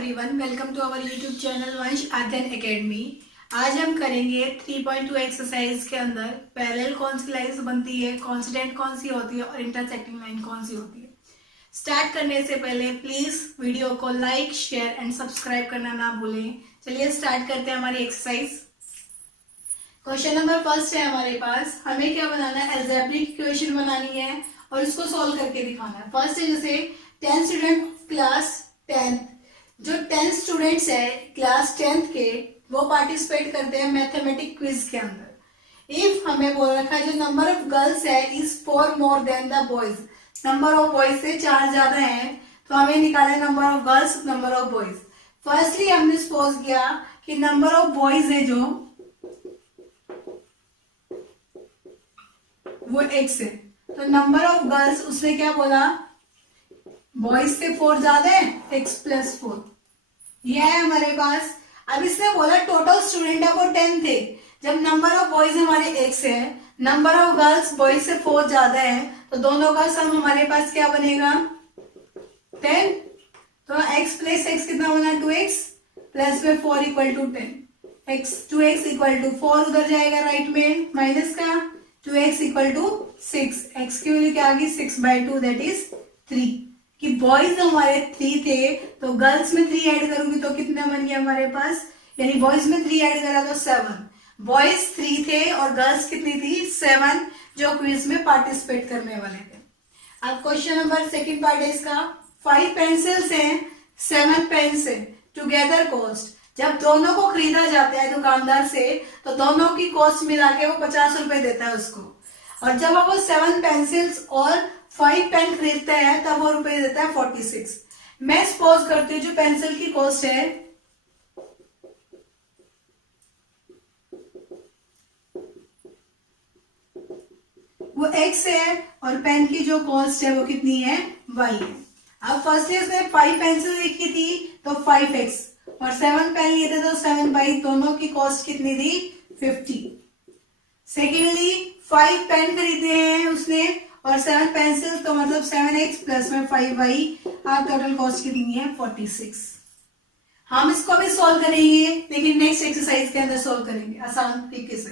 Everyone, welcome to our YouTube channel Vansh Adhyayan academy. आज हम करेंगे 3.2 एक्सरसाइज के अंदर पैरेलल कौन सी लाइन्स बनती है, कॉन्स्टेंट कौन सी होती है और इंटरसेक्टिंग लाइन कौन सी होती है। स्टार्ट करने से पहले प्लीज वीडियो को लाइक, शेयर एंड सब्सक्राइब करना ना भूलें। चलिए स्टार्ट करते हैं हमारी एक्सरसाइज। क्वेश्चन नंबर फर्स्ट है हमारे पास। हमें क्या बनाना है, अलजेब्रिक इक्वेशन बनानी है और उसको सॉल्व करके दिखाना है। फर्स्ट है जैसे 10 स्टूडेंट क्लास 10, जो 10 स्टूडेंट्स है क्लास 10th के, वो पार्टिसिपेट करते हैं मैथमेटिक क्विज के अंदर। इफ हमें बोल रखा है जो नंबर ऑफ गर्ल्स है is 4 more than the boys, number of boys से 4 ज्यादा है, तो हमें निकाले number of girls, number of boys. Firstly हमने सपोज किया कि नंबर ऑफ बॉयज है जो वो x है, तो नंबर ऑफ गर्ल्स उसने क्या बोला, बॉयज से 4 ज्यादा है, x प्लस 4, यह है हमारे पास। अब इसने बोला टोटल स्टूडेंट है वो 10 थे, जब नंबर ऑफ बॉयज हमारे x है, नंबर ऑफ गर्ल्स बॉयज से 4 ज्यादा है, तो दोनों का सम हमारे पास क्या बनेगा 10। तो x प्लस x कितना बना 2x प्लस में 4 equal to 10, x 2x equal to 4 उधर जाएगा राइट में, माइनस का 2x इक्वल टू 6, x की वैल्यू क्या आ गई 6/2 दैट इज 3। कि बॉयज हमारे 3 थे, तो गर्ल्स में 3 ऐड करूंगी तो कितना बन गया हमारे पास, यानी बॉयज में 3 ऐड करा तो 7। बॉयज 3 थे और गर्ल्स कितनी थी 7, जो क्विज में पार्टिसिपेट करने वाले थे। अब क्वेश्चन नंबर सेकंड पार्ट है इसका। 5 पेंसिल्स हैं, 7 पेन्स हैं, टुगेदर कॉस्ट, जब दोनों को खरीदा जाता है दुकानदार से तो दोनों की कॉस्ट मिला के वो 50 रुपए देता है उसको, और जब वो 7 पेंसिल्स और 5 पेन खरीदते हैं तब वो रुपए देता है 46। मैं सपोज करती हूँ जो पेंसिल की कॉस्ट है वो x है और पेन की जो कॉस्ट है वो कितनी है y है। अब फर्स्ट उसने 5 पेंसिल लिखी थी तो 5x और 7 पेन लिए थे तो 7/, दोनों की कॉस्ट कितनी थी 50। सेकेंडली 5 पेन खरीदे हैं उसने और 7 पेंसिल, तो मतलब 7x प्लस में 5y, आप टोटल कॉस्ट कितनी है 46। हम इसको भी सॉल्व करेंगे लेकिन नेक्स्ट एक्सरसाइज के अंदर सॉल्व करेंगे आसान तरीके से।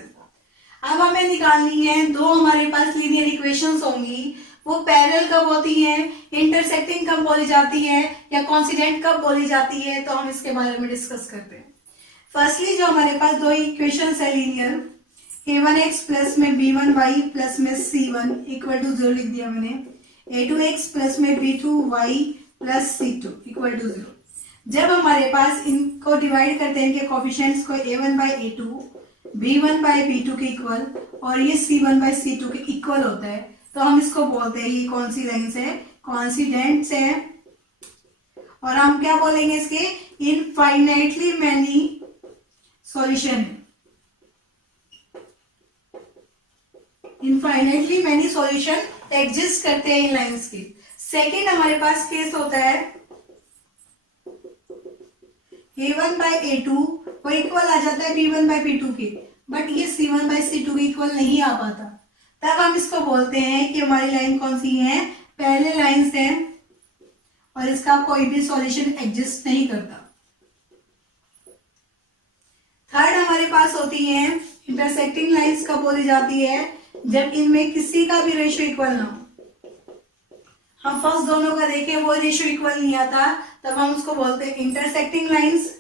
अब हमें निकालनी है दो हमारे पास लीनियर इक्वेशंस होंगी, वो पैरेलल कब होती हैं, इंटरसेक्टिंग कब बोली जाती है या कॉन्सिडेंट कब बोली जाती है, तो हम इसके बारे में डिस्कस करते हैं। फर्स्टली जो हमारे पास दो इक्वेशंस है लीनियर, a1x प्लस में b1y प्लस में c1 इक्वल टू 0 लिख दिया मैंने, a2x प्लस में b2y plus c2 equal to 0। जब हमारे पास इनको डिवाइड करते हैं कि कोफिशिएंट्स को a1/a2 b1/b2 के इक्वल और ये c1/c2 के इक्वल होता है, तो हम इसको बोलते हैं ये कौन सी लाइन्स है, कॉन्सिडेंट्स है। और हम क्या बोलेंगे इसके, infinitely many solution, infinitely many solution exist करते हैं इन लाइंस के। सेकेंड हमारे पास केस होता है a1/a2 वो इक्वल आ जाता है b1/b2 के, बट ये c1/c2 के इक्वल नहीं आ पाता, तब हम इसको बोलते हैं कि हमारी लाइन कौन सी है, पहले लाइन है और इसका कोई भी सॉल्यूशन एग्जिस्ट नहीं करता। थर्ड हमारे पास होती है इंटरसेक्टिंग लाइंस कब बोली जाती है, जब इनमें किसी का भी रेशियो इक्वल ना हो। हम फर्स्ट दोनों का देखें वो रेशियो इक्वल नहीं आता, तब हम उसको बोलते हैं इंटरसेक्टिंग लाइंस,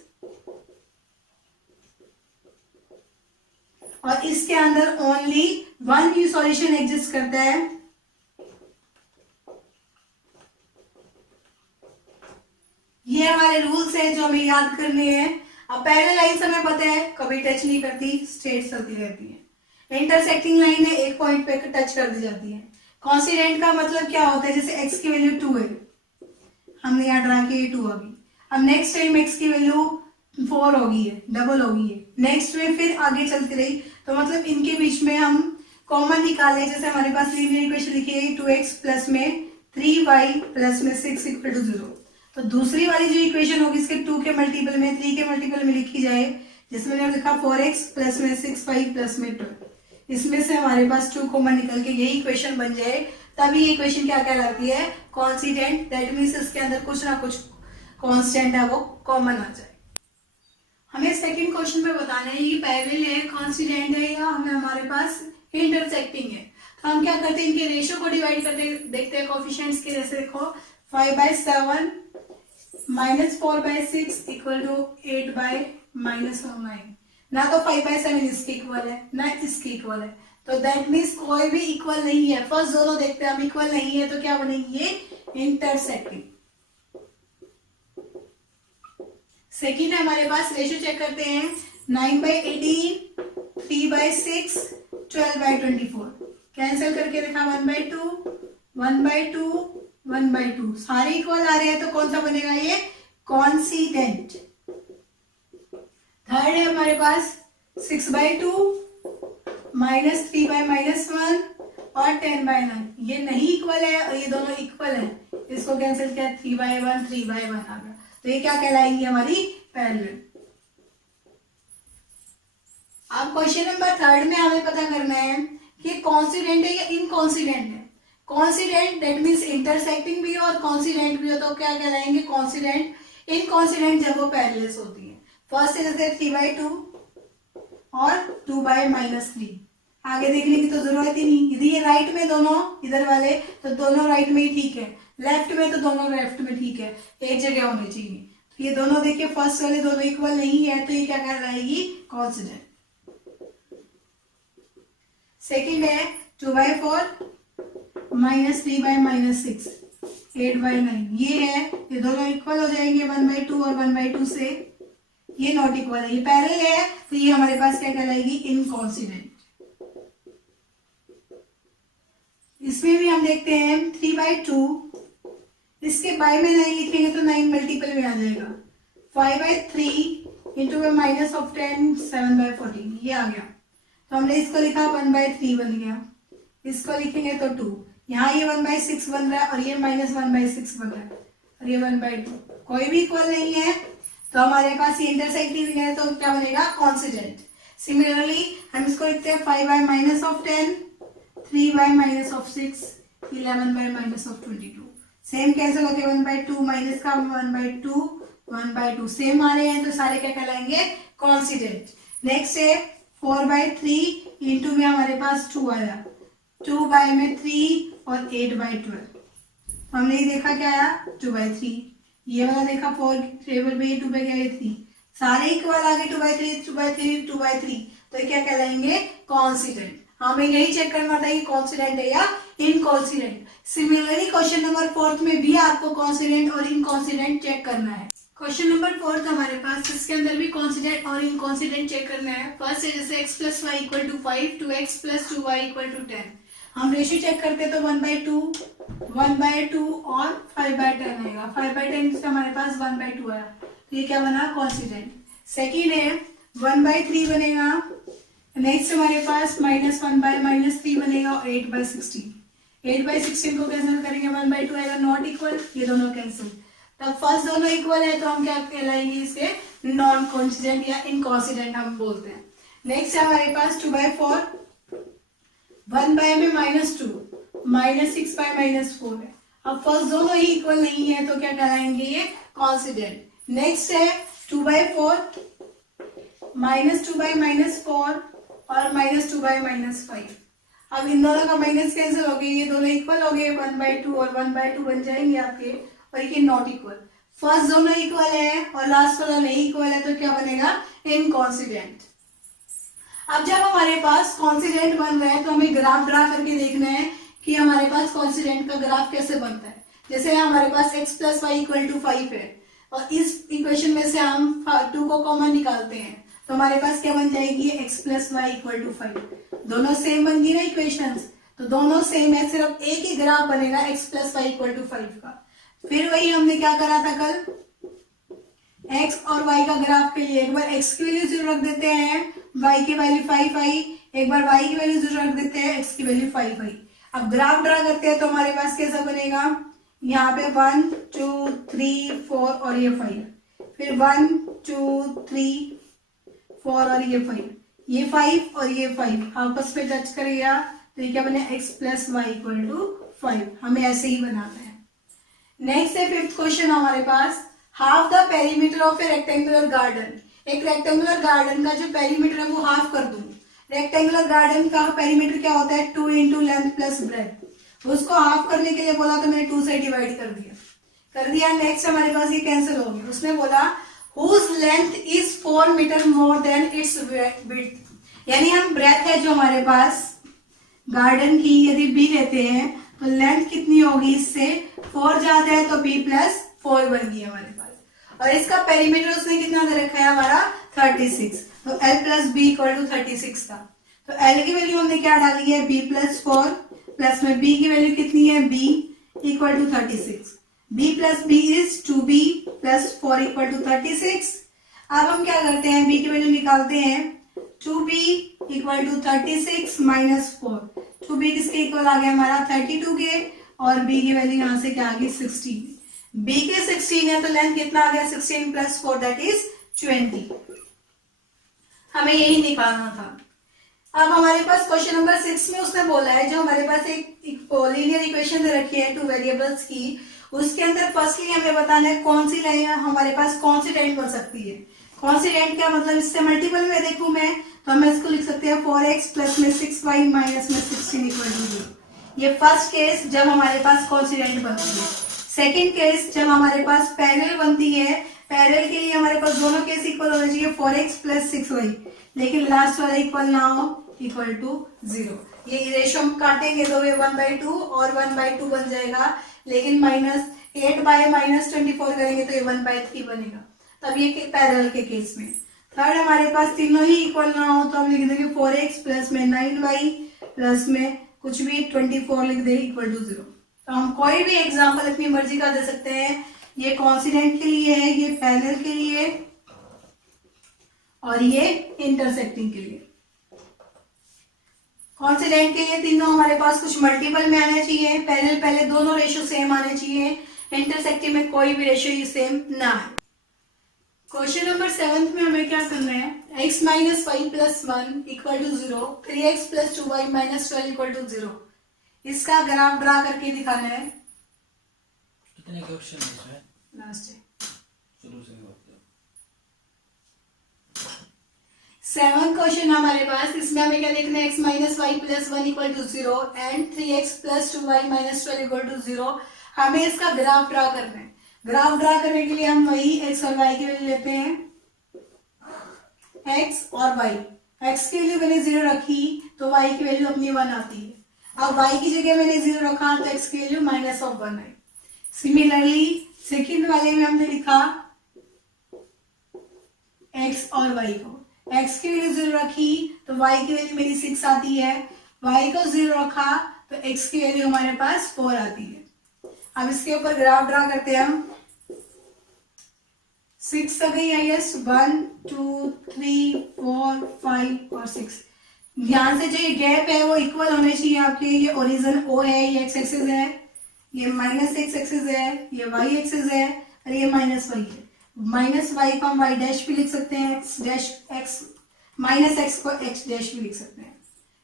और इसके अंदर ओनली वन ही सॉल्यूशन एग्जिस्ट करता है। ये हमारे रूल्स हैं जो हमें याद करने हैं। अब पहले लाइन हमें पता है कभी टच नहीं करती, स्ट्रेट चलती रहती है। इंटरसेक्टिंग लाइन है एक पॉइंट पे टच कर दी जाती है। कॉन्सिडेंट का मतलब क्या होता है, जैसे x की वैल्यू 2 है, हमने यहाँ ड्रा किया 2 होगी, अब नेक्स्ट टाइम x की वैल्यू 4 होगी है, डबल होगी है, नेक्स्ट में फिर आगे चलती रही, तो मतलब इनके बीच में हम कॉमन निकाले, जैसे हमारे पास लीनियर इक्वेशन लिखी है 2x प्लस में 3y प्लस में 6 इक्वल टू 0, तो दूसरी वाली जो इक्वेशन होगी इसके 2 के मल्टीपल में 3 के मल्टीपल में लिखी जाए, जिसमें मैंने लिखा 4x प्लस में 6y प्लस में 12, इसमें से हमारे पास 2 कॉमन निकल के यही इक्वेशन बन जाए, तभी ये इक्वेशन क्या कहलाती है, कॉन्सिडेंट। दैट मीन्स इसके अंदर कुछ ना कुछ कांस्टेंट है वो कॉमन आ जाए। हमें सेकंड क्वेश्चन में बताना है ये पैरेलल है, कांस्टेंट है या हमें हमारे पास इंटरसेक्टिंग है। तो हम क्या करते हैं, इनके रेशियो को डिवाइड करते देखते हैं कोफिशिएंट्स के। जैसे देखो 5/7 -4/6 इक्वल टू 8/-9। ना तो 5/7 इसके इक्वल है ना इसके इक्वल है, तो दैट मीन्स कोई भी इक्वल नहीं है। फर्स्ट दोनों देखते हैं हम इक्वल नहीं है तो क्या बनेगी ये इंटरसेक्टिंग। सेकेंड है हमारे पास, रेशियो चेक करते हैं 9/18, 3/6, 12/24। कैंसिल करके देखा 1/2, 1/2, 1/2 सारे इक्वल आ रहे हैं तो कौन सा बनेगा ये कॉन्सिडेंट। थर्ड है हमारे पास 6/2, -3/-1 और 10/9। ये नहीं इक्वल है और ये दोनों इक्वल है, इसको कैंसिल किया 3/1, 3/1 आ गया। तो ये क्या कहलाएंगी हमारी पैरेलल। अब क्वेश्चन नंबर थर्ड में हमें पता करना है कि कॉन्सिडेंट है या इनकॉन्सिडेंट है। कॉन्सिडेंट दैट मीन्स इंटरसेक्टिंग भी हो और कॉन्सिडेंट भी हो तो क्या कहलाएंगे कॉन्सिडेंट। इनकॉन्सिडेंट जब वो पैरेलल होती है। फर्स्ट है जैसे 3/2 और 2/-3। आगे देखने की तो जरूरत ही नहीं, यदि ये राइट में दोनों इधर वाले तो दोनों राइट में ही ठीक है, लेफ्ट में तो दोनों लेफ्ट में ठीक है, एक जगह होनी चाहिए। तो ये दोनों देखिए फर्स्ट वाले दोनों इक्वल नहीं है तो ये क्या कहलाएगी कॉन्सिडेंट। सेकेंड है 2/4 -3/-6 8/9। ये है, ये दोनों इक्वल हो जाएंगे 1/2 और 1/2 से। ये नॉट इक्वल है, ये पैरेलल है तो ये हमारे पास क्या कहलाएगी इनकॉन्सिडेंट। इसमें भी हम देखते हैं 3/2, इसके बाय में 9 लिखेंगे तो 9 मल्टीपल में आ जाएगा। 5/3 इंटू में -10 7/14 ये आ गया। तो हमने इसको लिखा 1/3 बन गया, इसको लिखेंगे तो 2। यहाँ ये 1/6 बन रहा है और ये -1/6 बन रहा है और ये 1/2। कोई भी इक्वल नहीं है तो हमारे पास ये इंटरसेक्टिंग है तो क्या बनेगा कॉन्सिडेंट। सिमिलरली हम इसको लिखते हैं 5/-10, 3/-6, 11/-22। सेम कैंसिल होके 1/2 माइनस का 1/2, 1/2 सेम आ रहे हैं तो सारे क्या कहलाएंगे कॉन्सिडेंट। नेक्स्ट है 4/3 इंटू में हमारे पास 2 आया, 2/3 और 8/12। हमने ये देखा क्या आया 2/3, ये वाला देखा 4 टेबल पे 2 पे क्या है 3, सारे इक्वल आ गए 2/3, 2/3, 2/3 तो ये क्या कहलाएंगे कॉन्सिडेंट। हमें यही चेक करना था कि कॉन्सिडेंट है या इनकॉन्सिडेंट। सिमिलरली क्वेश्चन नंबर 4 में भी आपको कॉन्सिडेंट और इनकॉन्सिडेंट चेक करना है। क्वेश्चन नंबर 4 हमारे पास, इसके अंदर भी कॉन्सिडेंट और इनकॉन्सिडेंट चेक करना है। फर्स्ट है जैसे x + y = 5, 2x + 2y = 10। हम रेशियो चेक करते हैं तो 1/2, 1/2 और 5/10 आएगा। 5/10 इसका हमारे पास 1/2 आया तो ये क्या बना कॉन्सिडेंट। सेकेंड है 1/3 बनेगा। नेक्स्ट हमारे पास -1/-3 बनेगा और 8/16। 8/16 को कैंसिल करेंगे 1/2 आएगा, नॉट इक्वल, ये दोनों कैंसिल। तब फर्स्ट दोनों इक्वल है तो हम क्या कहलाएंगे इसे नॉन कॉन्सिडेंट या इनकॉन्सिडेंट हम बोलते हैं। नेक्स्ट है हमारे पास 2/4, 1/में -2, -6/-4 है। अब फर्स्ट दोनों ही इक्वल नहीं है तो क्या कहलाएंगे ये कॉन्सिडेंट। नेक्स्ट है 2/4, -2/-4 और -2/-5। अब इन दोनों का माइनस कैंसिल हो गया, ये दोनों इक्वल हो गए 1/2 और 1/2 बन जाएंगे आपके और ये नॉट इक्वल। फर्स्ट दोनों इक्वल है और लास्ट वाला नहीं इक्वल है तो क्या बनेगा इनकॉन्सिडेंट। अब जब हमारे पास कॉन्सिडेंट बन रहा है तो हमें ग्राफ ड्रा करके देखना है कि हमारे पास कॉन्सिडेंट का ग्राफ कैसे बनता है। जैसे हमारे पास x + y = 5 है और इस इक्वेशन में से हम 2 को कॉमन निकालते हैं तो हमारे पास क्या बन जाएगी x + y = 5। दोनों सेम बन गई ना इक्वेशंस, तो दोनों सेम है, सिर्फ एक ही ग्राफ बनेगा x + y = 5 का। फिर वही हमने क्या करा था कल, x और y का ग्राफ के लिए एक बार x की वैल्यू 0 रख देते हैं, y की वैल्यू 5 आई, एक बार y की वैल्यू 0 रख देते हैं, x की वैल्यू 5 आई। अब ग्राफ ड्रा करते हैं तो हमारे पास कैसा बनेगा, यहाँ पे 1 2 3 4 और ये 5, फिर 1 2 3 4 और ये 5, ये 5 और ये 5 आपस में टच करेगा तो ये क्या बने x + y = 5। हमें ऐसे ही बनाना है। नेक्स्ट है 5th क्वेश्चन हमारे पास, half the perimeter of a rectangular garden, एक रेक्टेंगुलर गार्डन का जो पेरीमीटर है वो हाफ कर दूं। रेक्टेंगुलर गार्डन का पेरीमीटर क्या होता है 2 इंटू लेंथ प्लस ब्रेथ, उसको हाफ करने के लिए बोला तो मैंने 2 से डिवाइड कर दिया। नेक्स्ट हमारे पास ये कैंसिल हो गया। उसने बोला whose length is 4 metre more than its width, यानी हम ब्रेथ है जो हमारे पास गार्डन की यदि बी लेते हैं तो लेंथ कितनी होगी, इससे 4 ज्यादा है तो बी प्लस 4 बन गई हमारे पास। और इसका पेरीमीटर उसने कितना दे रखा है हमारा 36, तो L plus B equal to 36 था। तो एल की वैल्यू हमने क्या डाली है बी प्लस 4, प्लस में बी की वैल्यू कितनी है B equal to 36। b plus B is 2b plus 4 equal to 36। अब हम क्या करते हैं b की वैल्यू निकालते हैं, 2b equal to 36 minus 4। 2b किसके इक्वल आ गया हमारा 32 के, और b की वैल्यू यहाँ से क्या आ गई 16। b के 16 है तो लेंथ कितना आ गया 16 प्लस 4 दैट इज 20। हमें यही निकालना था। अब हमारे पास क्वेश्चन नंबर 6 में उसने बोला है जो हमारे पास एक लीनियर इक्वेशन दे रखी है 2 वेरिएबल्स की, उसके अंदर फर्स्टली हमें बताना है कौन सी लाइन हमारे पास कॉन्स्टेंट बन सकती है। कॉन्स्टेंट क्या मतलब, इससे मल्टीपल में देखूं मैं तो हम इसको लिख सकते हैं 4x प्लस में 6y माइनस में 16 इक्वल टू 0। ये फर्स्ट केस जब हमारे पास कॉन्स्टेंट बनती है। सेकेंड केस जब हमारे पास पैरेलल बनती है, पैरेलल के लिए हमारे पास दोनों केस इक्वल होना चाहिए 4x प्लस 6y, लेकिन लास्ट वाला इक्वल ना हो, इक्वल टू 0। ये रेशो हम काटेंगे तो ये 1/2 और 1/2 बन जाएगा, लेकिन माइनस 8 बाय माइनस 24 करेंगे तो ये 1/3 बनेगा। तब ये पैरेलल के केस में। थर्ड हमारे पास तीनों ही इक्वल ना हो तो हम लिख देंगे 4x प्लस में 9y प्लस में कुछ भी 24 लिख देंगे इक्वल टू 0। तो हम कोई भी एग्जाम्पल अपनी मर्जी का दे सकते हैं। ये कॉन्स्टेंट के लिए है, ये पैरेलल के लिए और ये इंटरसेक्टिंग के लिए। कॉन्स्टेंट के लिए तीनों हमारे पास कुछ मल्टीपल में आने चाहिए, पैरेलल पहले दोनों रेशियो सेम आने चाहिए, इंटरसेक्टिंग में कोई भी रेशियो सेम ना है। क्वेश्चन नंबर 7 में हमें क्या करना है, x minus y plus 1 equal to 0, 3x plus 2y minus 12 equal to 0। इसका ग्राफ ड्रा करके दिखाना है। कितने क्वेश्चन है इसमें? लास्ट है शुरू से होते हैं 7 क्वेश्चन हमारे पास। इसमें हमें क्या देखना है, x minus y plus 1 equal to 0 and 3x plus 2y minus 12 equal to 0। हमें इसका ग्राफ ड्रा करना है। ग्राफ ड्रा करने के लिए हम वही x और y की वैल्यू लेते हैं, x और y। x की वैल्यू मैंने 0 रखी तो y की वैल्यू अपनी 1 आती है। अब y की जगह मैंने 0 रखा तो x की वैल्यू माइनस ऑफ 1 है। सिमिलरली सेकेंड वाले में हमने लिखा x और y को, x की वैल्यू 0 रखी तो y की वैल्यू मेरी 6 आती है, y को 0 रखा तो x की वैल्यू हमारे पास 4 आती है। अब इसके ऊपर ग्राफ ड्रा करते हैं हम। 6 तक गई है, यस 1 2 3 4 5 और 6। ध्यान से जो ये गैप है वो इक्वल होने चाहिए आपके। ये ओरिजिन O है, ये x एक्सिस है, ये माइनस x एक्सिस है, ये y एक्सिस है और ये माइनस y है। माइनस y को हम y डैश भी लिख सकते हैं, x dash x minus x को x डैश भी लिख सकते हैं।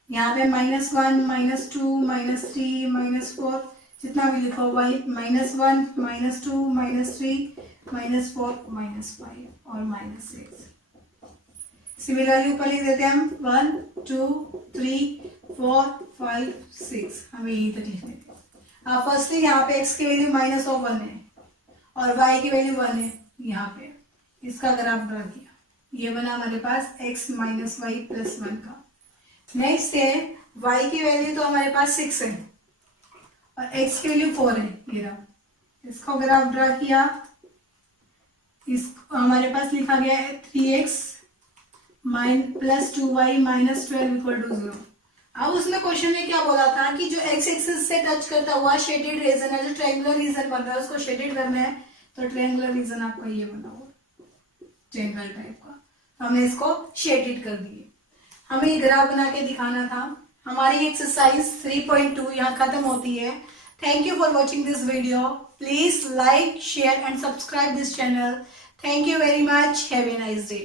यहाँ पे -1 -2 -3 -4 जितना भी लिखा हुआ है, -1 -2 -3 -4 -5 और -6। सिमिलरली ऊपर लिख देते हैं हम 1 2 3 4 5 6। हमें यही तक लिखने थे। अब फर्स्टली यहाँ पे x की वैल्यू -1 है और y की वैल्यू 1 है। यहाँ पे इसका ग्राफ ड्रा किया, ये बना हमारे पास x माइनस वाई प्लस 1 का। नेक्स्ट है y की वैल्यू तो हमारे पास 6 है और x की वैल्यू 4 है। ये रहा, इसको ग्राफ ड्रा किया, इसको हमारे पास लिखा गया है 3x plus 2y minus 12 equal to 0। अब उसमें क्वेश्चन में क्या बोला था कि जो x एक्सिस से टच करता हुआ शेडेड रीजन है, जो ट्रायंगुलर रीजन बन रहा है उसको शेडेड करना है। तो ट्रायंगुलर रीजन आपका ये बना हुआ ट्रायंगल टाइप का, तो हमने इसको शेडेड कर दिए। हमें ये ग्राफ बना के दिखाना था। हमारी एक्सरसाइज 3.2 यहाँ खत्म होती है। Thank you for watching this video. Please like share and subscribe this channel. Thank you very much. Have a nice day.